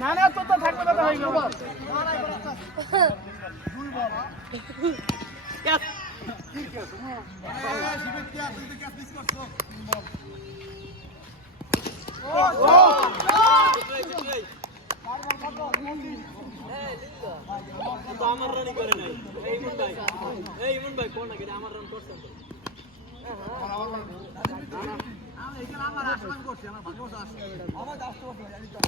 না না তো থাকবে না হয়ে গেল আমার রানি করে নাই এই ইমন ভাই কোন নাকি আমার রান করছেন তো আমার আশমান করছে আমার ভাগ্য আছে আমার দাস তো জানি তো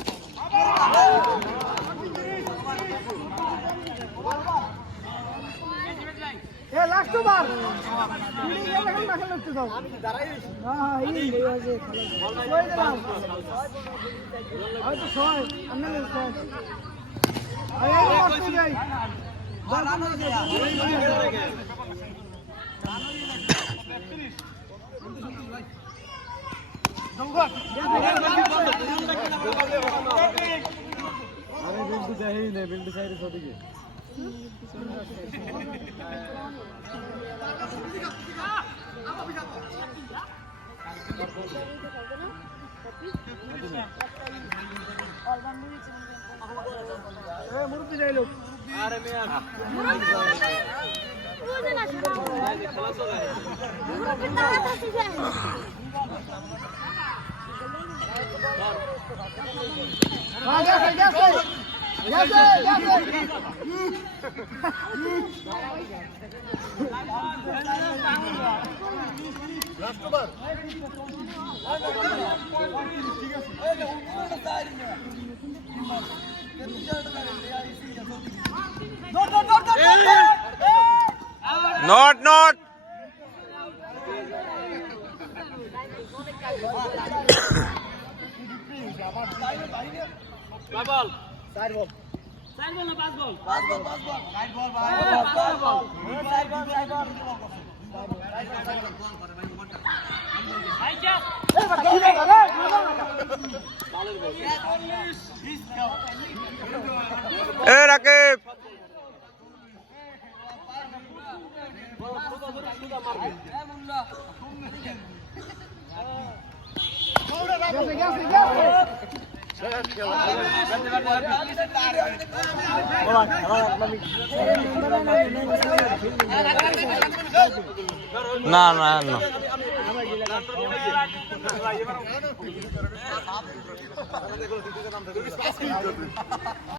এ লাস্ট বার তুমি এটা কেন মাঠে লাগতে দাও আমি দাঁড়াই রইছি হ্যাঁ এই আছে কই দিলাম হয়তো ছয় আমরা ছয় আরে কষ্ট যাই রান হয়ে যায় আরে বিল্ডু যাই না বিল্ডু সাইরে সদিকে এ মুরব্বি যাইলো আরে মিয়া মুরব্বি বুঝে না খেলা চলে মুরব্বি দাঁড়াতে আছে যায় Not. বল চার বল চার বল না পাঁচ বল পাঁচ বল চার বল ভাই চার বল ভাই যা Hey, Rakib. No.